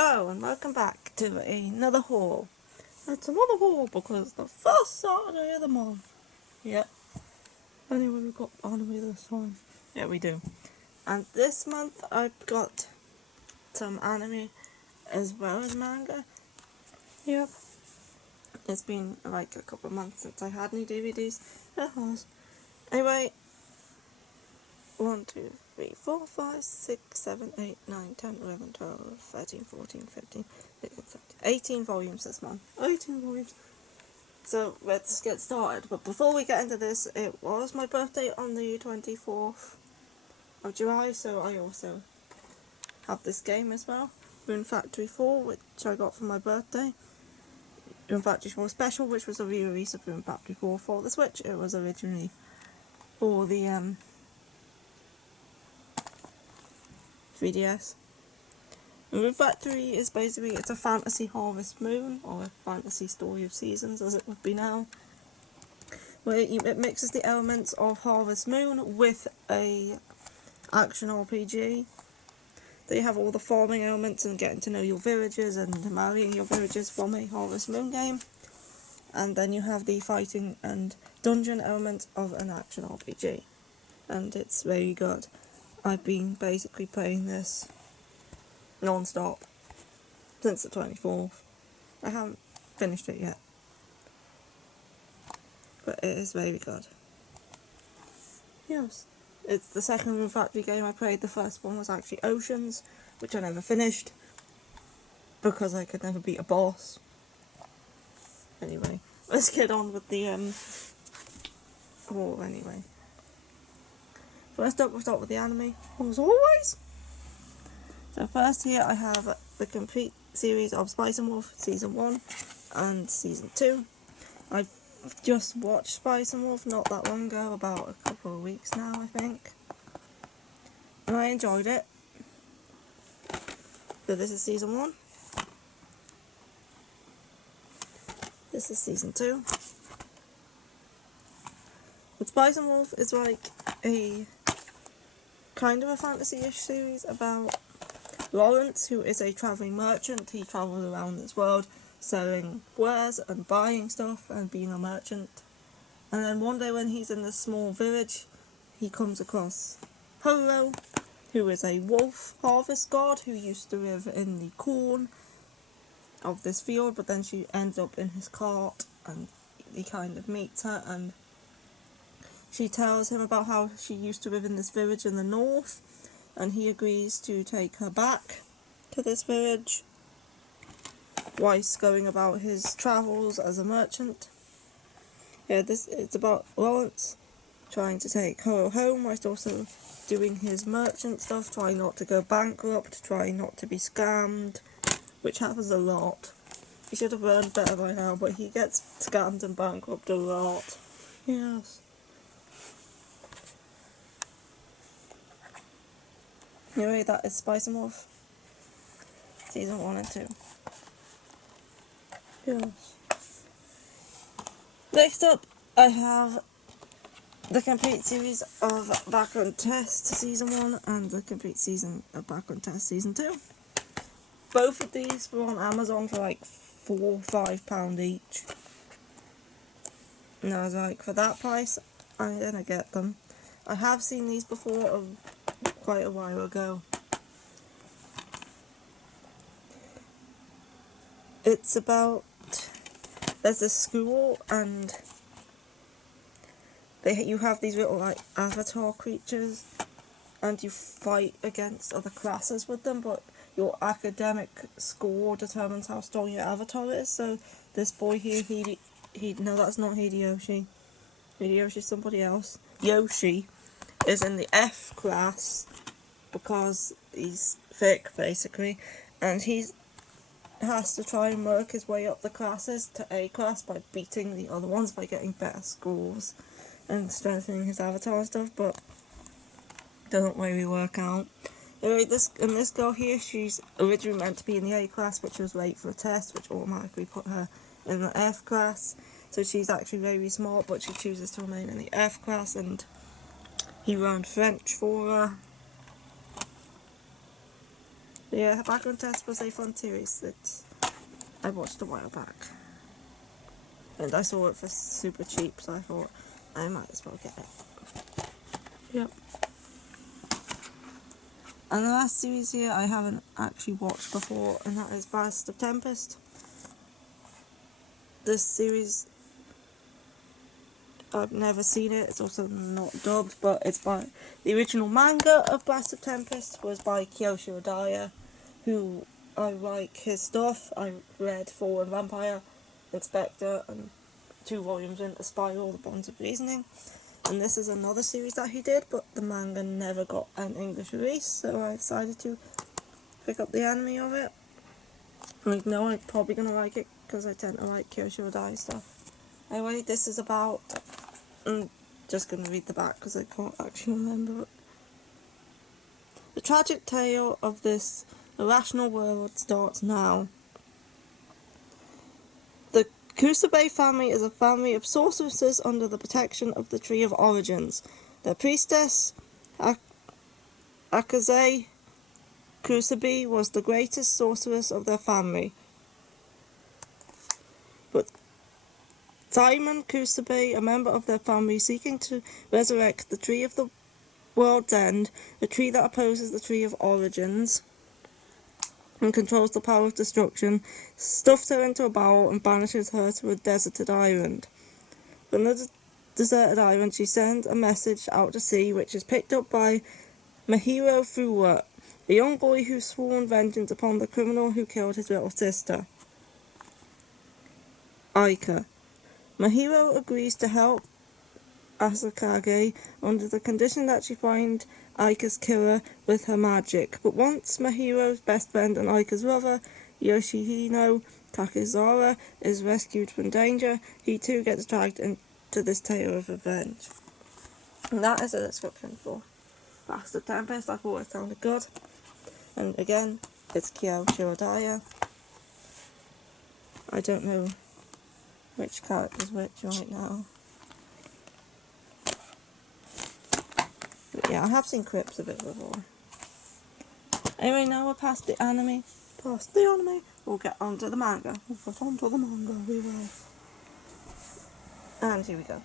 Hello and welcome back to another haul. It's another haul because the first Saturday of the month. Yep. Anyway, we've got anime this time. Yeah, we do. And this month I've got some anime as well as manga. Yep. It's been like a couple of months since I had any DVDs. It has. Anyway, 1, 2, 3, 4, 5, 6, 7, 8, 9, 10, 11, 12, 13, 14, 15, 16, 17, 18 volumes this month. 18 volumes. So let's get started. But before we get into this, it was my birthday on the 24th of July, so I also have this game as well. Rune Factory 4, which I got for my birthday. Rune Factory 4 Special, which was a re-release of Rune Factory 4 for the Switch. It was originally for the 3DS. Rune Factory is basically, it's a fantasy Harvest Moon, or a fantasy Story of Seasons as it would be now, where it mixes the elements of Harvest Moon with a action RPG. They have all the farming elements and getting to know your villagers and marrying your villagers from a Harvest Moon game, and then you have the fighting and dungeon element of an action RPG, and it's very good. I've been basically playing this non-stop since the 24th. I haven't finished it yet, but it is very good. Yes, it's the second Rune Factory game I played. The first one was actually Oceans, which I never finished because I could never beat a boss. Anyway, let's get on with the haul anyway. First up, we'll start with the anime, as always. So first here I have the complete series of Spice and Wolf Season 1 and Season 2. I've just watched Spice and Wolf not that long ago, about a couple of weeks now I think. And I enjoyed it. So this is Season 1. This is Season 2. But Spice and Wolf is like a kind of a fantasy-ish series about Lawrence, who is a travelling merchant. He travels around this world selling wares and buying stuff and being a merchant. And then one day when he's in this small village, he comes across Holo, who is a wolf harvest god who used to live in the corn of this field, but then she ends up in his cart and he kind of meets her and she tells him about how she used to live in this village in the north, and he agrees to take her back to this village whilst going about his travels as a merchant. Yeah, it's about Lawrence trying to take her home whilst also doing his merchant stuff, trying not to go bankrupt, trying not to be scammed, which happens a lot. He should have learned better by now, but he gets scammed and bankrupt a lot. Yes. Anyway, that is Spice and Wolf Season 1 and 2. Yes. Next up, I have the complete series of Background Test Season 1 and the complete season of Background Test Season 2. Both of these were on Amazon for like £4 or £5 each. And I was like, for that price, I'm gonna get them. I have seen these before quite a while ago. It's about, there's a school and you have these little like avatar creatures and you fight against other classes with them, but your academic score determines how strong your avatar is. So this boy here, no, that's not Hideyoshi. Hideyoshi's somebody else. Yoshi is in the F class because he's thick basically, and he has to try and work his way up the classes to A class by beating the other ones by getting better scores and strengthening his avatar and stuff, but doesn't really work out. Anyway, this girl here, she's originally meant to be in the A class, but she was late for a test, which automatically put her in the F class. So she's actually very smart, but she chooses to remain in the F class, and he learned French for her. But yeah, Background Test was a fun series that I watched a while back. And I saw it for super cheap, so I thought I might as well get it. Yep. And the last series here I haven't actually watched before, and that is Ballad of Tempest. This series, I've never seen it, it's also not dubbed, but it's by the original manga of Ballad of Tempest was by Kyoshi Odaya, who I like his stuff. I read Fallen Vampire, Inspector, and 2 volumes into Spiral, The Bonds of Reasoning. And this is another series that he did, but the manga never got an English release, so I decided to pick up the anime of it. I know I'm probably going to like it, because I tend to like Kyoshi Odai stuff. Anyway, this is about... I'm just going to read the back, because I can't actually remember it. The tragic tale of this irrational world starts now. The Kusube family is a family of sorceresses under the protection of the Tree of Origins. Their priestess, Akaze Kusube, was the greatest sorceress of their family. But Simon Kusube, a member of their family seeking to resurrect the Tree of the World's End, a tree that opposes the Tree of Origins and controls the power of destruction, stuffs her into a barrel and banishes her to a deserted island. From the deserted island, she sends a message out to sea, which is picked up by Mahiro Fuwa, a young boy who's sworn vengeance upon the criminal who killed his little sister, Aika. Mahiro agrees to help Asakage under the condition that she find Aika's killer with her magic. But once Mahiro's best friend and Aika's brother, Yoshihino Takizara, is rescued from danger, he too gets dragged into this tale of revenge. And that is a description for Ballad of Tempest. I thought it sounded good. And again, it's Kyoshi Odaya. I don't know which character's which right now. But yeah, I have seen clips of it before. Anyway, now we're past the anime. We'll get onto the manga. We will. And here we go.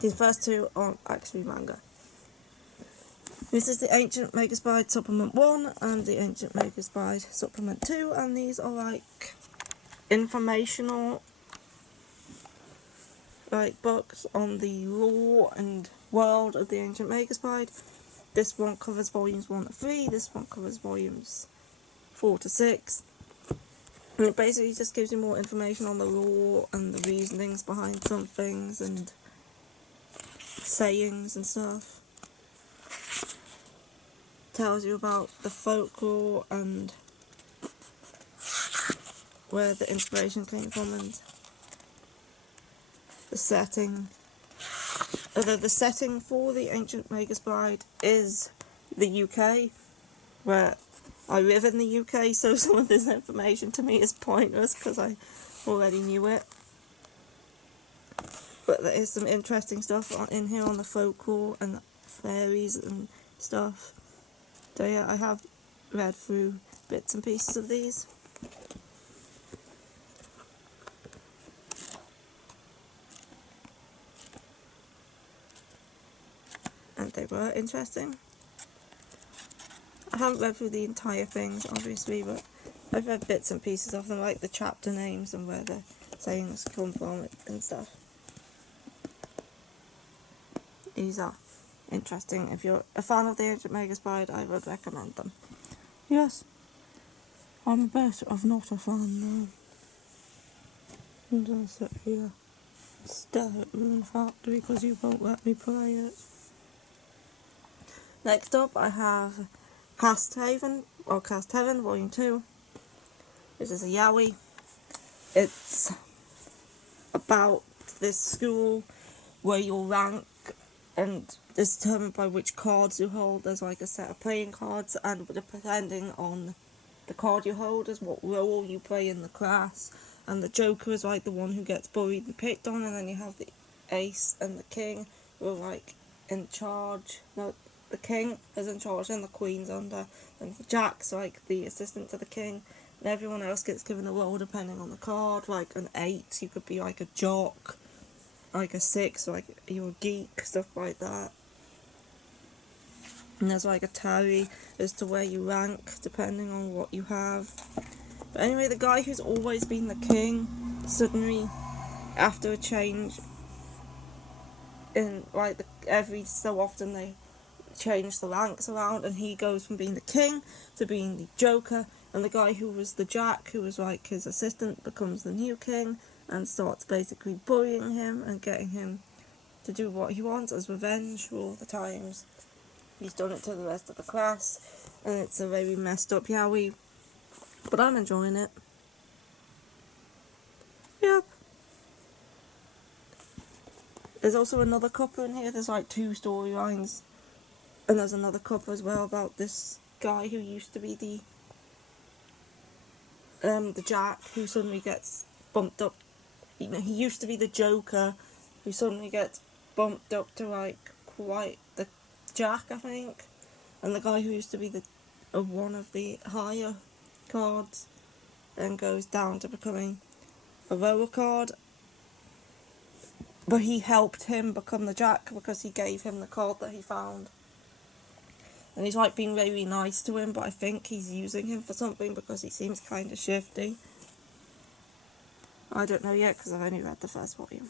These first 2 aren't actually manga. This is the Ancient Magus Bride Supplement 1 and the Ancient Magus Bride Supplement 2, and these are like informational books on the lore and world of the Ancient Magus Bride. This one covers volumes 1 to 3, this one covers volumes 4 to 6. And it basically just gives you more information on the lore and the reasonings behind some things and sayings and stuff. Tells you about the folklore and where the inspiration came from and the setting. Although the setting for the Ancient Magus Bride is the UK, where I live in the UK, so some of this information to me is pointless because I already knew it. But there is some interesting stuff in here on the folklore and the fairies and stuff. So yeah, I have read through bits and pieces of these. And they were interesting. I haven't read through the entire things, obviously, but I've read bits and pieces of them, like the chapter names and where the sayings come from and stuff. These are interesting. If you're a fan of the Ancient Magus Bride, I would recommend them. Yes, I'm a bit of not a fan though. I'm gonna sit here, stare at Rune Factory because you won't let me play it. Next up, I have Cast Heaven Volume 2, which is a yaoi. It's about this school where your rank and is determined by which cards you hold. There's like a set of playing cards, and depending on the card you hold is what role you play in the class. And the Joker is like the one who gets bullied and picked on, and then you have the Ace and the King who are like in charge. No, the king is in charge and the queen's under, and Jack's like the assistant to the king, and everyone else gets given a role depending on the card. Like an 8, you could be like a jock, like a 6, like you're a geek, stuff like that. And there's like a tally as to where you rank depending on what you have. But anyway, the guy who's always been the king, suddenly, after a change in like every so often they change the ranks around, and he goes from being the king to being the joker, and the guy who was the jack, who was like his assistant, becomes the new king and starts basically bullying him and getting him to do what he wants as revenge for all the times he's done it to the rest of the class. And it's a very messed up yaoi, but I'm enjoying it. Yep. There's also another couple in here. There's like 2 storylines, and there's another couple as well about this guy who used to be the Jack, who suddenly gets bumped up. You know, he used to be the Joker, who suddenly gets bumped up to like quite the Jack, I think, and the guy who used to be one of the higher cards, then goes down to becoming a lower card. But he helped him become the Jack because he gave him the card that he found. And he's like being very nice to him, but I think he's using him for something because he seems kind of shifty. I don't know yet because I've only read the first volume.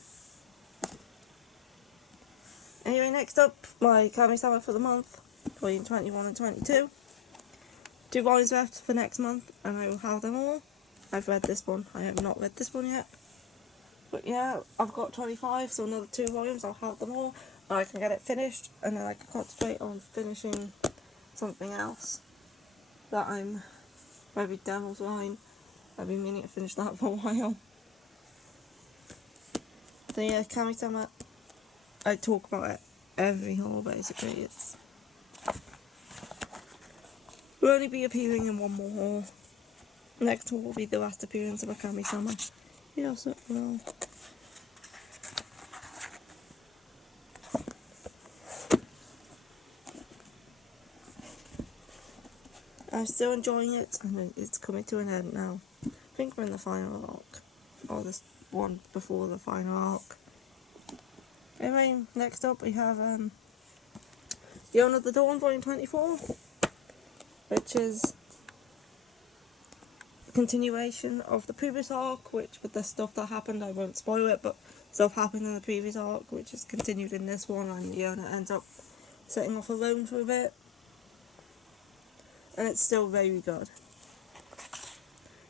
Anyway, next up, my Akami Summer for the month, volume 21 and 22. 2 volumes left for next month, and I will have them all. I've read this one. I have not read this one yet. But yeah, I've got 25, so another 2 volumes, I'll have them all, and I can get it finished, and then I can concentrate on finishing something else that I'm maybe Devil's Line. I've been meaning to finish that for a while. So yeah, Akami Summer, I talk about it every haul basically. Will only be appearing in one more haul. Next haul will be the last appearance of Akami Summer. Yes, it will. I'm still enjoying it, and it's coming to an end now. I think we're in the final arc, or this one before the final arc. Anyway, next up we have The Owner of the Dawn, volume 24, which is a continuation of the previous arc, which with the stuff that happened, I won't spoil it, but stuff happened in the previous arc, which is continued in this one, and the owner ends up setting off alone for a bit. And it's still very good.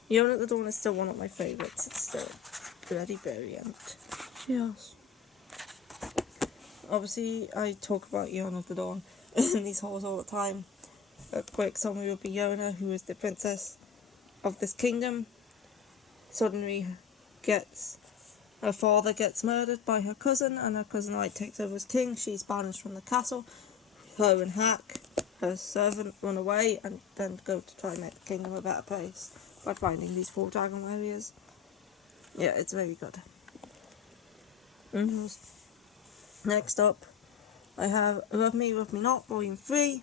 The Owner of the Dawn is still one of my favourites. It's still bloody brilliant. Yes. Obviously, I talk about Owner of the Dawn in these hauls all the time. A quick summary would be Yona, who is the princess of this kingdom, suddenly her father gets murdered by her cousin, and her cousin like takes over as king. She's banished from the castle. Her and Hack, her servant, run away and then go to try and make the kingdom a better place by finding these 4 dragon warriors. Yeah, it's very good. Next up, I have Love Me, Love Me Not, volume 3.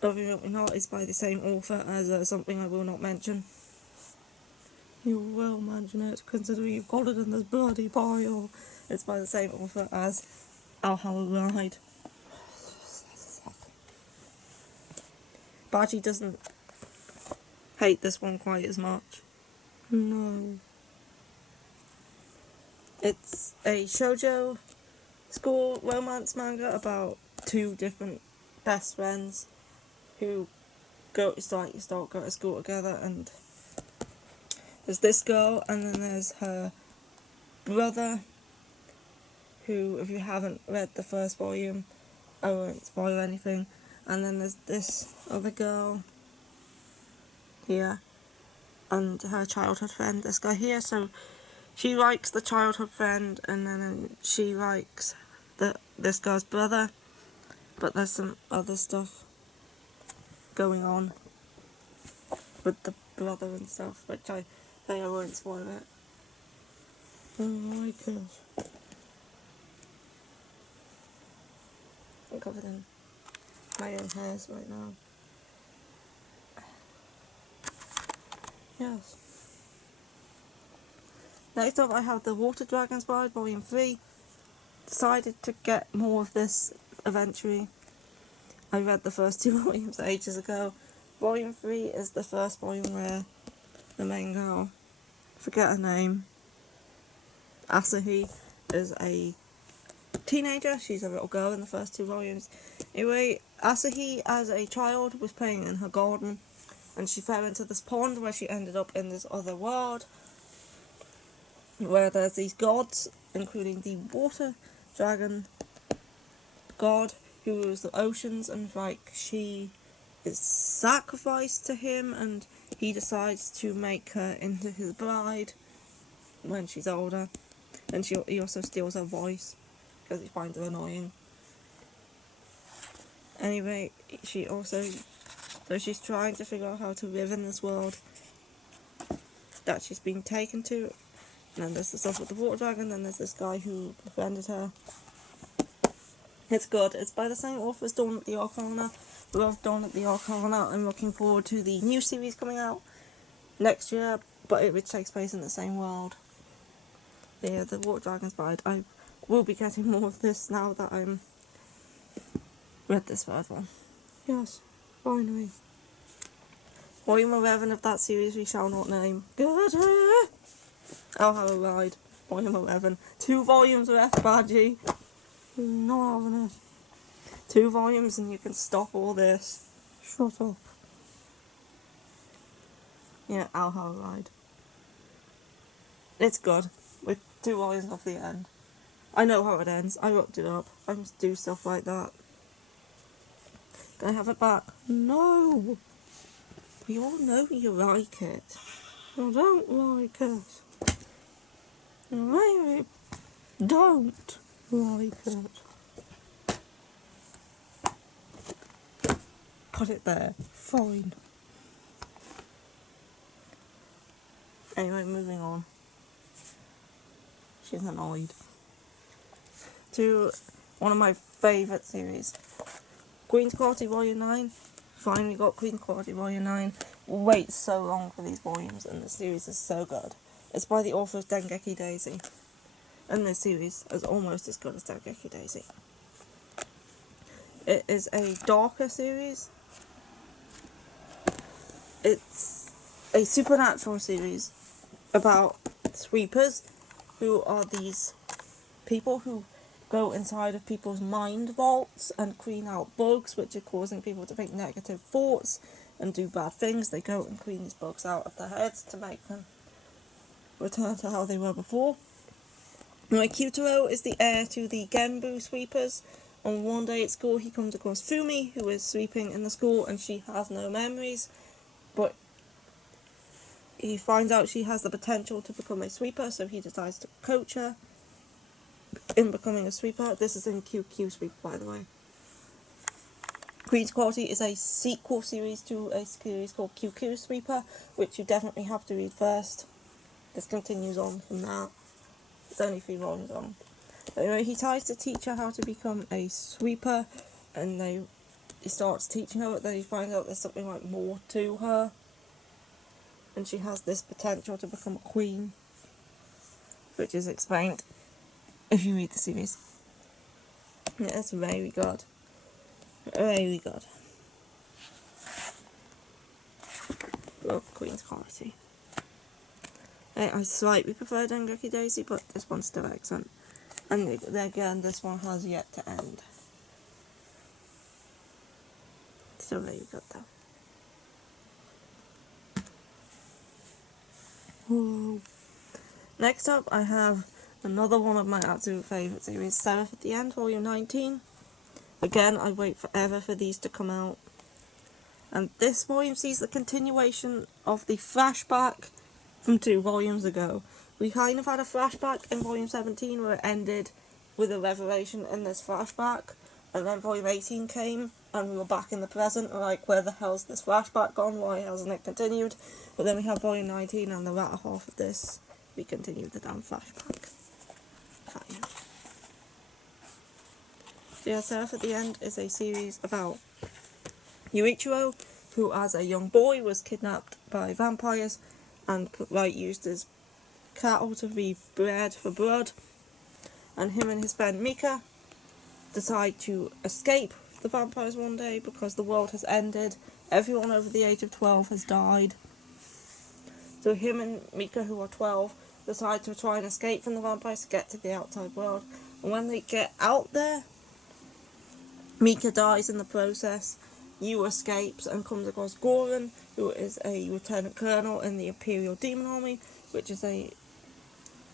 Love Me, Love Me Not is by the same author as Something I Will Not Mention. You will mention it, considering you've got it in this bloody pile. It's by the same author as I'll Have a Ride. Badgy doesn't hate this one quite as much. No. It's a shoujo school romance manga about 2 different best friends who start go to school together, and there's this girl, and then there's her brother, who, if you haven't read the first volume, I won't spoil anything, and then there's this other girl here, and her childhood friend, this guy here. So she likes the childhood friend, and then she likes this guy's brother, but there's some other stuff going on with the brother and stuff, which I think I won't spoil it. Oh my gosh. I'm covered in my own hairs right now. Yes. Next up I have the Water Dragon's Bride Volume 3. Decided to get more of this eventually. I read the first 2 volumes ages ago. Volume 3 is the first volume where the main girl, forget her name, Asahi, is a teenager. She's a little girl in the first 2 volumes. Anyway, Asahi as a child was playing in her garden and she fell into this pond where she ended up in this other world where there's these gods, including the water dragon god who rules the oceans, and like she is sacrificed to him and he decides to make her into his bride when she's older, and he also steals her voice because he finds her annoying. Anyway, so she's trying to figure out how to live in this world that she's been taken to, and then there's the stuff with the water dragon, then there's this guy who befriended her. It's good. It's by the same author as Dawn at the Arcana. Love Dawn at the Arcana. I'm looking forward to the new series coming out next year, but it takes place in the same world. Yeah, the Water Dragon's Bride. I will be getting more of this now that I'm read this first one. Yes, finally. Volume 11 of that series we shall not name. I'll have a ride. Volume 11. 2 volumes left, Badgy. Not having it. 2 volumes and you can stop all this. Shut up. Yeah, I'll have a ride. It's good. With 2 volumes off the end. I know how it ends. I looked it up. I must do stuff like that. Can I have it back? No! We all know you like it. I don't like it. I really don't like it. Put it there. Fine. Anyway, moving on. She's annoyed. To one of my favourite series. Queen's Quality Volume 9. Finally got Queen's Quality Volume 9. Wait so long for these volumes and the series is so good. It's by the author of Dengeki Daisy. And this series is almost as good as Dengeki Daisy. It is a darker series. It's a supernatural series about sweepers, who are these people who go inside of people's mind vaults and clean out bugs which are causing people to think negative thoughts and do bad things. They go and clean these bugs out of their heads to make them return to how they were before. Now, Kyutaro is the heir to the Genbu sweepers. On one day at school he comes across Fumi, who is sweeping in the school, and she has no memories, but he finds out she has the potential to become a sweeper, so he decides to coach her in becoming a sweeper. This is in QQ Sweep, by the way. Queen's Quality is a sequel series to a series called QQ Sweeper, which you definitely have to read first. This continues on from that. It's only 3 volumes on. Anyway, he tries to teach her how to become a sweeper, and he starts teaching her, but then he finds out there's something like more to her, and she has this potential to become a queen, which is explained if you read the series. Yeah, it's very good. Very good. Love Queen's Quality. I slightly prefer Dengeki Daisy, but this one's still excellent. And again, this one has yet to end. Still very good though. Whoa. Next up, I have another one of my absolute favourite series, Seraph at the End, Volume 19. Again, I wait forever for these to come out. And this volume sees the continuation of the flashback from 2 volumes ago. We kind of had a flashback in Volume 17 where it ended with a revelation in this flashback. And then Volume 18 came and we were back in the present, like, where the hell's this flashback gone? Why hasn't it continued? But then we have Volume 19 and the latter half of this, we continue the damn flashback. Fine. So yeah, Seraph at the End is a series about Yuichiro, who as a young boy was kidnapped by vampires and used as cattle to be bred for blood, and him and his friend Mika decide to escape the vampires one day because the world has ended. Everyone over the age of 12 has died. So him and Mika, who are 12, decide to try and escape from the vampires to get to the outside world. And when they get out there, Mika dies in the process. Yu escapes and comes across Goran, who is a lieutenant colonel in the Imperial Demon Army, which is an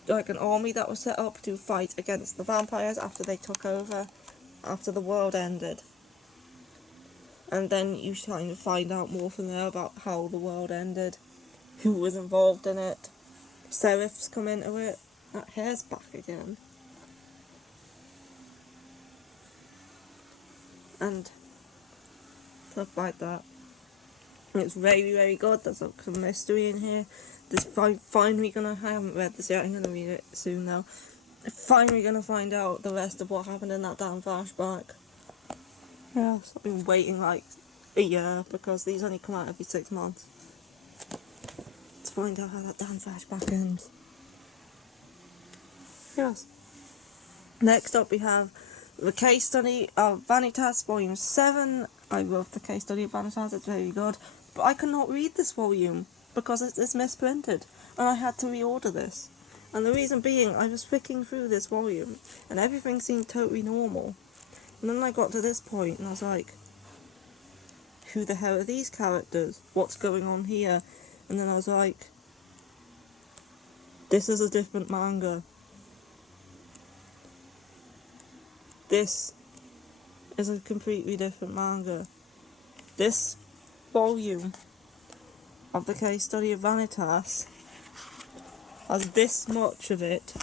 army that was set up to fight against the vampires after they took over, after the world ended. And then you kind of find out more from there about how the world ended, who was involved in it. Seraph's come into it. That hair's back again. And stuff like that. And it's very, very good. There's some mystery in here. Finally I haven't read this yet, I'm gonna read it soon though. Finally gonna find out the rest of what happened in that damn flashback. Yes, I've been waiting like a year because these only come out every 6 months. To find out how that damn flashback ends. Yes. Next up we have the case study of Vanitas, volume 7. I love the case study of Vanitas, it's very good. But I could not read this volume because it's misprinted. And I had to reorder this. And the reason being, I was flicking through this volume and everything seemed totally normal. And then I got to this point and I was like, who the hell are these characters? What's going on here? And then I was like, this is a different manga. This is a completely different manga. This volume of the case study of Vanitas has this much of it.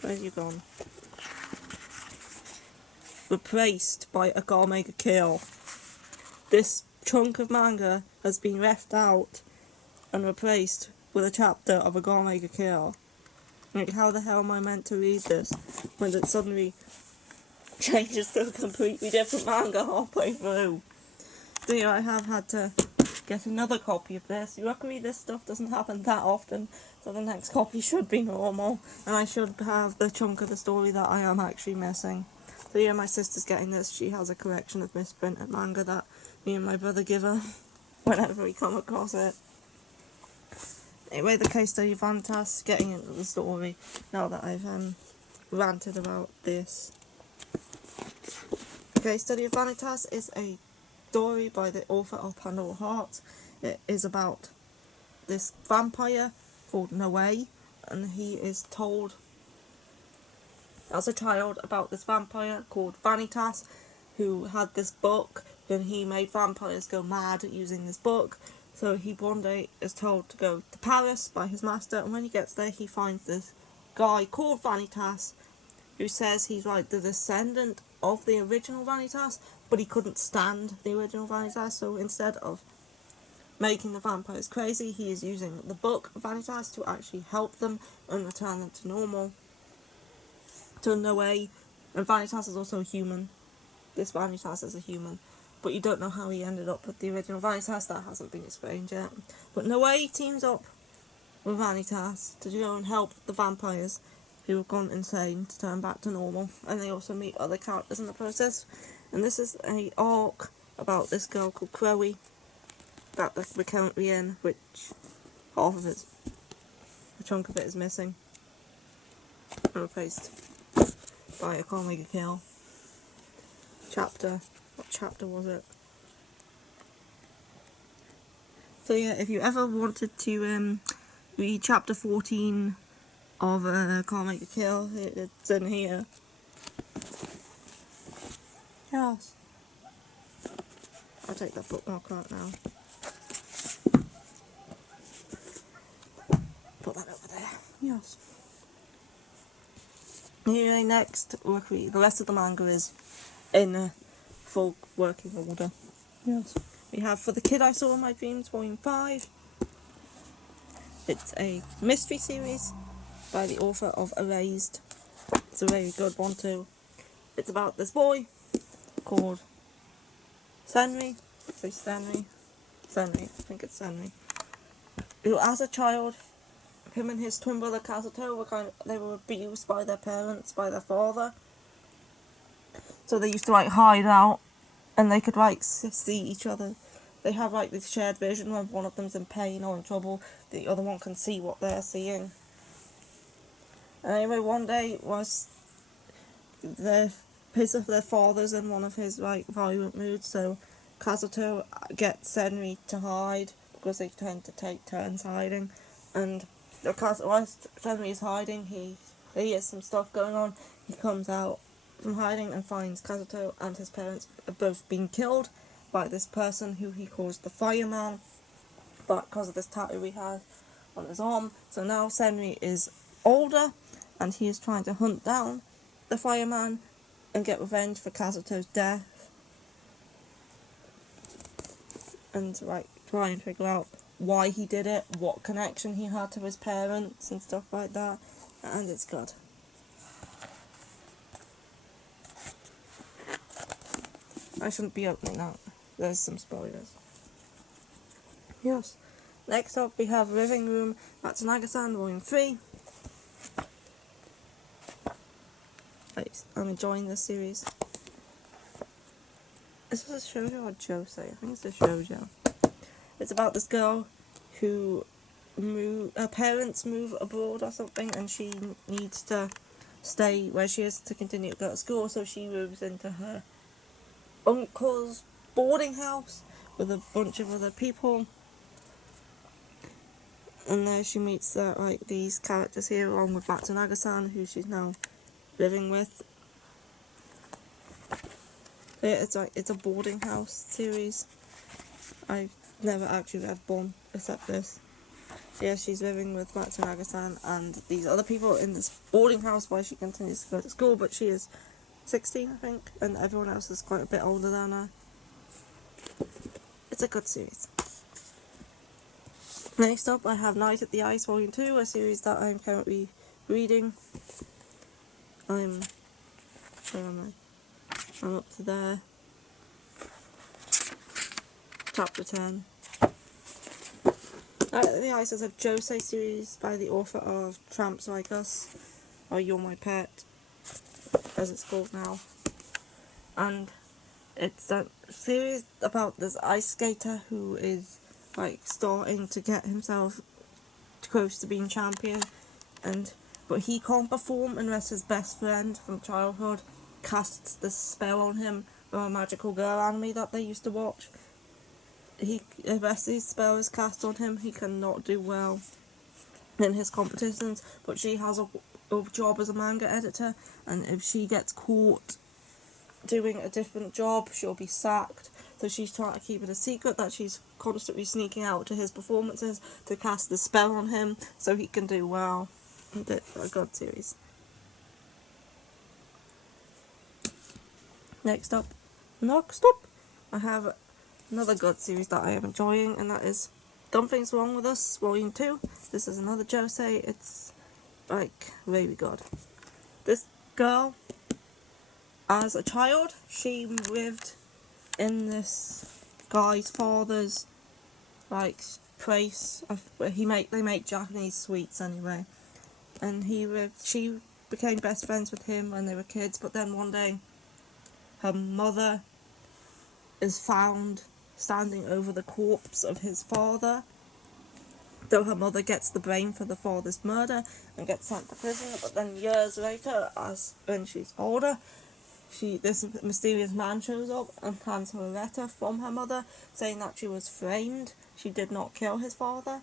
Where's you gone? Replaced by Akami Summer. This chunk of manga has been left out and replaced with a chapter of Akami Summer. Like, how the hell am I meant to read this when it suddenly changes to a completely different manga halfway through? So yeah, I have had to get another copy of this. Luckily this stuff doesn't happen that often, so the next copy should be normal, and I should have the chunk of the story that I am actually missing. So yeah, my sister's getting this. She has a collection of misprinted manga that me and my brother give her whenever we come across it. Anyway, the case study of Vanitas, getting into the story now that I've ranted about this. The case study of Vanitas is a story by the author of Pandora Heart. It is about this vampire called Noe, and he is told as a child about this vampire called Vanitas, who had this book, and he made vampires go mad using this book. So he one day is told to go to Paris by his master, and when he gets there he finds this guy called Vanitas, who says he's like the descendant of the original Vanitas, but he couldn't stand the original Vanitas, so instead of making the vampires crazy, he is using the book of Vanitas to actually help them and return them to normal. To Noe, and Vanitas is also a human. This Vanitas is a human, but you don't know how he ended up with the original Vanitas. That hasn't been explained yet. But Noe teams up with Vanitas to go and help the vampires who have gone insane to turn back to normal, and they also meet other characters in the process. And this is a arc about this girl called Chloe that we're currently in, which half of it, a chunk of it is missing and replaced by Akami Summer. What chapter was it? So yeah, if you ever wanted to read chapter 14 of Akami Summer, it's in here. Yes. I'll take that bookmark out now. Put that over there. Yes. Anyway, next, the rest of the manga is in full working order. Yes. We have For the Kid I Saw in My Dreams, Volume 5. It's a mystery series by the author of Erased. It's a very good one too. It's about this boy called Senri. Say Senri. Senri. I think it's Senri. Who, as a child, him and his twin brother Kazuto they were abused by their parents, by their father. So they used to like hide out, and they could like see each other. They have like this shared vision when one of them's in pain or in trouble, the other one can see what they're seeing. And anyway, one day was their father's in one of his like violent moods, so Kazuto gets Senri to hide because they tend to take turns hiding, and whilst Senri is hiding, he hears some stuff going on. He comes out from hiding and finds Kazuto and his parents are both being killed by this person who he calls the fireman, but because of this tattoo he has on his arm. So now Senri is older and he is trying to hunt down the fireman and get revenge for Kazuto's death, and like try and figure out why he did it, what connection he had to his parents and stuff like that, and it's good. I shouldn't be opening that. There's some spoilers. Yes. Next up we have Living Room Matsunaga-san Volume 3. I'm enjoying this series. Is this a shoujo or josei? I think it's a shoujo. It's about this girl who her parents move abroad or something, and she needs to stay where she is to continue to go to school, so she moves into her uncle's boarding house with a bunch of other people, and there she meets these characters here along with Matsunaga-san, who she's now living with. So yeah, it's a boarding house series. I've never actually read one except this. So yeah, she's living with Matsunaga-san and these other people in this boarding house while she continues to go to school, but she is 16, I think, and everyone else is quite a bit older than her. It's a good series. Next up, I have Night at the Ice Volume 2, a series that I'm currently reading. Where am I? I'm up to there. Chapter 10. Night at the Ice is a josei series by the author of Tramps Like Us, or You're My Pet, as it's called now. And it's a series about this ice skater who is starting to get himself close to being champion, but he can't perform unless his best friend from childhood casts this spell on him from a magical girl anime that they used to watch. If his spell is cast on him, he cannot do well in his competitions, but she has a job as a manga editor, and if she gets caught doing a different job, she'll be sacked. So she's trying to keep it a secret that she's constantly sneaking out to his performances to cast the spell on him so he can do well. It's a good series. Next up, I have another good series that I am enjoying, and that is Something's Wrong With Us, Volume 2. This is another josei. It's really good. This girl, as a child, she lived in this guy's father's place. They make Japanese sweets anyway, and she became best friends with him when they were kids. But then one day, her mother is found standing over the corpse of his father. Though her mother gets the blame for the father's murder and gets sent to prison, but then years later, when she's older, this mysterious man shows up and hands her a letter from her mother saying that she was framed. She did not kill his father.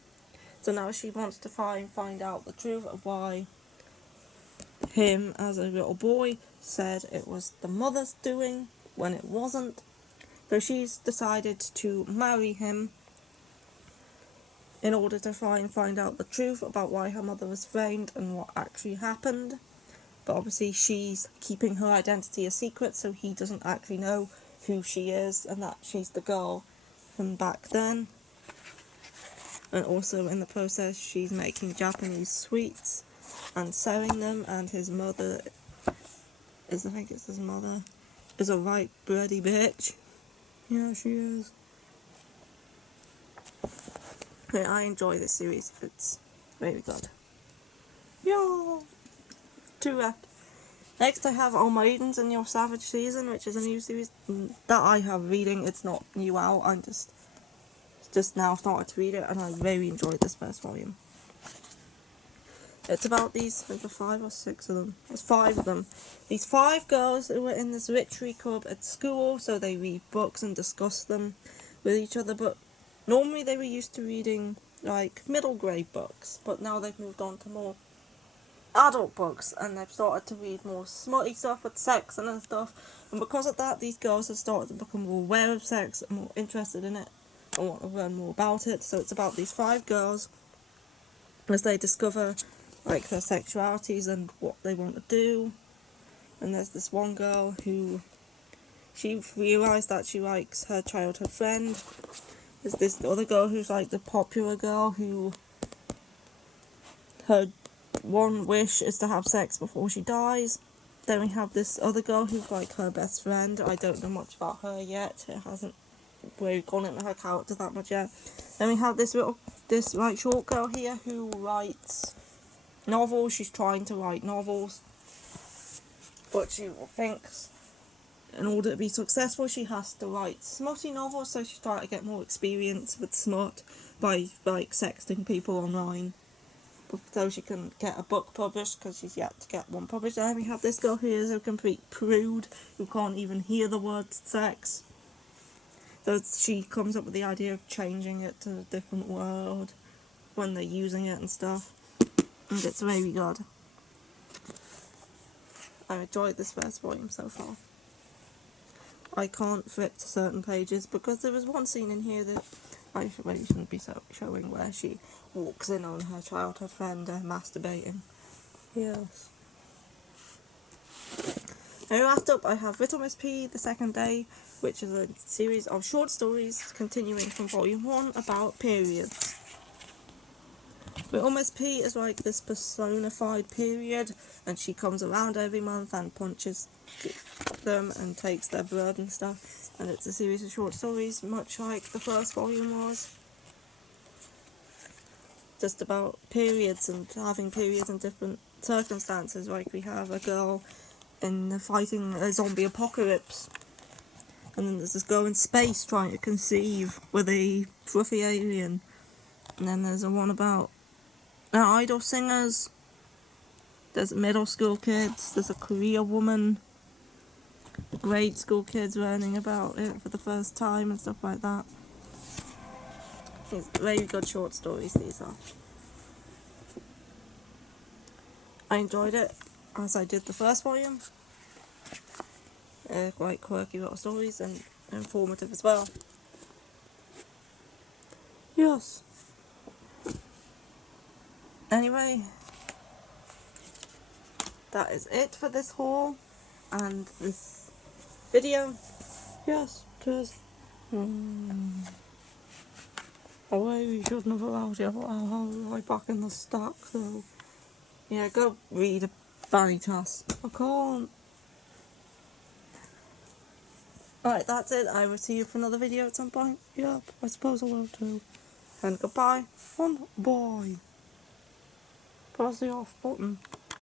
So now she wants to find out the truth of why him, as a little boy, said it was the mother's doing when it wasn't. So she's decided to marry him in order to try and find out the truth about why her mother was framed and what actually happened. But obviously she's keeping her identity a secret, so he doesn't actually know who she is and that she's the girl from back then. And also in the process she's making Japanese sweets and selling them, and his mother I think it's his mother, is a right bloody bitch. Yeah, she is. Yeah, I enjoy this series. It's really good. Yeah. 2 left. Next I have All Maidens in Your Savage Season, which is a new series that I have reading. It's not new out, I'm just now started to read it, and I really enjoyed this first volume. It's about these, I think there 5 or 6 of them. There's 5 of them. These 5 girls who were in this literary club at school, so they read books and discuss them with each other, but normally they were used to reading like middle grade books, but now they've moved on to more adult books, and they've started to read more smutty stuff with sex and stuff, and because of that these girls have started to become more aware of sex and more interested in it and want to learn more about it. So it's about these 5 girls as they discover like their sexualities and what they want to do. And there's this one girl who she realised that she likes her childhood friend. There's this other girl who's like the popular girl who her one wish is to have sex before she dies. Then we have this other girl who's like her best friend. I don't know much about her yet. It hasn't really gone into her character that much yet. Then we have this like short girl here who writes novels. She's trying to write novels, but she thinks in order to be successful she has to write smutty novels, so she's trying to get more experience with smut by like sexting people online, so she can get a book published, because she's yet to get one published. And then we have this girl who is a complete prude who can't even hear the word sex, so she comes up with the idea of changing it to a different word when they're using it and stuff, and it's really good. I enjoyed this first volume so far. I can't flip to certain pages because there was one scene in here that I really shouldn't be showing, where she walks in on her childhood friend masturbating. Yes. Now last up I have Little Miss P, The Second Day, which is a series of short stories continuing from volume 1 about periods. Little Miss P is like this personified period, and she comes around every month and punches them and takes their blood and stuff, and it's a series of short stories much like the first volume was, just about periods and having periods in different circumstances. Like we have a girl in fighting a zombie apocalypse, and then there's this girl in space trying to conceive with a fluffy alien, and then there's a one about idol singers, there's middle school kids, there's a Korea woman, grade school kids learning about it for the first time and stuff like that. It's very good short stories, these are. I enjoyed it as I did the first volume. Quite quirky little stories and informative as well. Yes. Anyway, that is it for this haul and this video. Yes, cheers. I really shouldn't have allowed you, but I'm right back in the stack, so yeah, go read Vanitas. I can't. Alright, that's it. I will see you for another video at some point. Yep, I suppose I will too. And goodbye and bye. Press the off button.